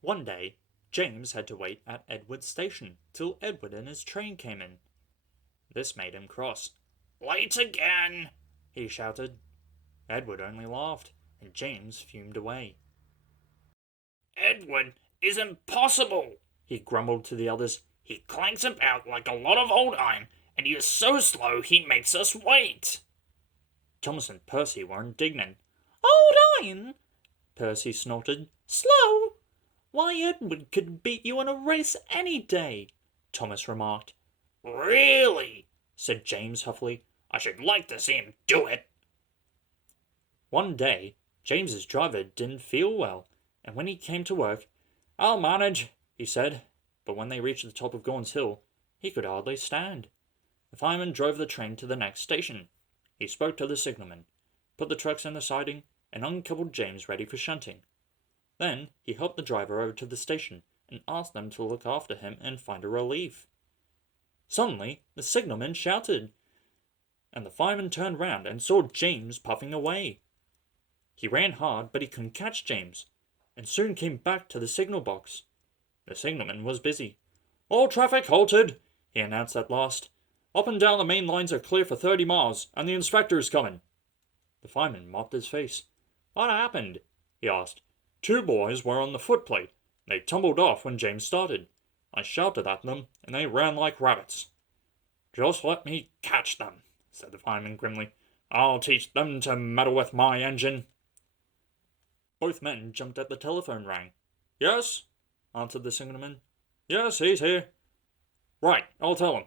One day, James had to wait at Edward's station till Edward and his train came in. This made him cross. "Late again!" he shouted. Edward only laughed, and James fumed away. "Edward is impossible," he grumbled to the others. "He clanks about like a lot of old iron, and he is so slow he makes us wait." Thomas and Percy were indignant. "Old iron?" Percy snorted. "Slow? Why, Edward could beat you in a race any day," Thomas remarked. "Really?" said James huffily. "I should like to see him do it." One day, James's driver didn't feel well, and when he came to work, "I'll manage," he said. But when they reached the top of Gorn's Hill, he could hardly stand. The fireman drove the train to the next station. He spoke to the signalman, put the trucks in the siding, and uncoupled James ready for shunting. Then he helped the driver over to the station and asked them to look after him and find a relief. Suddenly, the signalman shouted, and the fireman turned round and saw James puffing away. He ran hard, but he couldn't catch James, and soon came back to the signal box. The signalman was busy. "All traffic halted," he announced at last. "Up and down the main lines are clear for 30 miles, and the inspector is coming." The fireman mopped his face. "What happened?" he asked. "Two boys were on the footplate. They tumbled off when James started. I shouted at them, and they ran like rabbits." "Just let me catch them," said the fireman grimly. "I'll teach them to meddle with my engine." Both men jumped at the telephone rang. "Yes?" answered the signalman. "Yes, he's here." "Right, I'll tell him.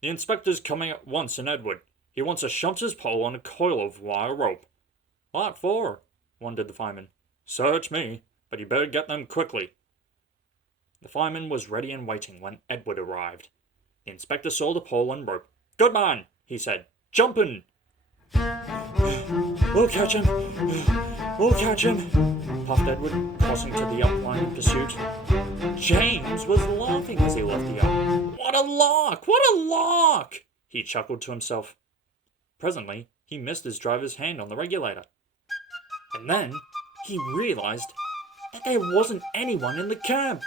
The inspector's coming at once in Edward. He wants a shunter's pole on a coil of wire rope." "What for?" wondered the fireman. "Search me, but you better get them quickly." The fireman was ready and waiting when Edward arrived. The inspector saw the pole and rope. "Good man," he said. "Jumpin'!" "We'll catch him! We'll catch him!" puffed Edward, crossing to the up line in pursuit. James was laughing as he left the up. "What a lark! What a lark!" he chuckled to himself. Presently, he missed his driver's hand on the regulator. And then he realized that there wasn't anyone in the cab.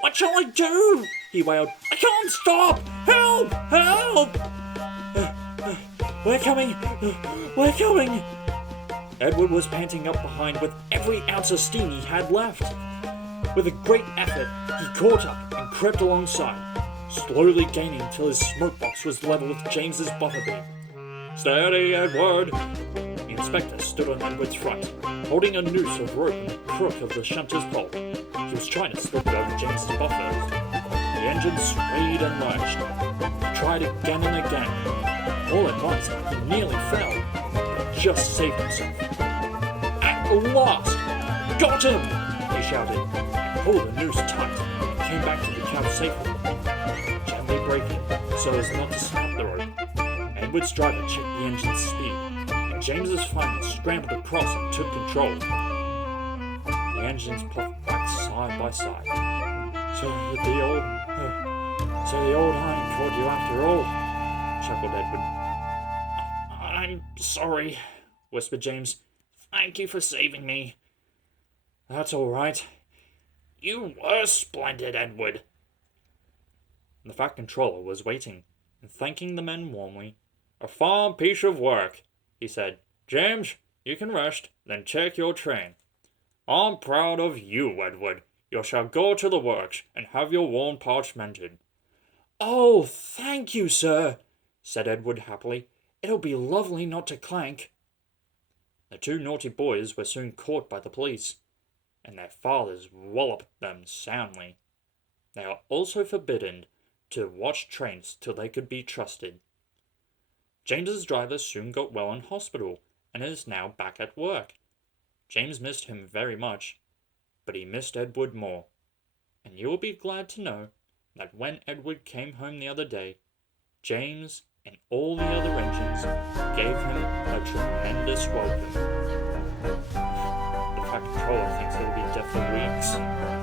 "What shall I do?" he wailed. "I can't stop! Help! Help! We're coming! We're coming!" Edward was panting up behind with every ounce of steam he had left. With a great effort, he caught up and crept alongside, slowly gaining till his smoke box was level with James's buffer beam. "Steady, Edward!" The inspector stood on Edward's front, holding a noose of rope in the crook of the shunter's pole. He was trying to slip it over James's buffer. The engine swayed and lurched. He tried again and again. All at once, he nearly fell, but just saved himself. "At last! Got him!" he shouted, and pulled the noose tight, and came back to the cab safely, gently braking so as not to snap the rope. Edward's driver checked the engine's speed, and James's fireman scrambled across and took control. The engines puffed back side by side. So the old iron caught you after all," chuckled Edward. "I'm sorry," whispered James. "Thank you for saving me." "That's all right." "You were splendid, Edward." The Fat Controller was waiting, and thanking the men warmly. "A fine piece of work," he said. "James, you can rest, then take your train. I'm proud of you, Edward. You shall go to the works and have your worn parts mended." "Oh, thank you, sir," said Edward happily. "It'll be lovely not to clank." The two naughty boys were soon caught by the police, and their fathers walloped them soundly. They are also forbidden to watch trains till they could be trusted. James's driver soon got well in hospital, and is now back at work. James missed him very much. but he missed Edward more. And you will be glad to know that when Edward came home the other day, James and all the other engines gave him a tremendous welcome. The Fat Controller thinks he'll be dead for weeks.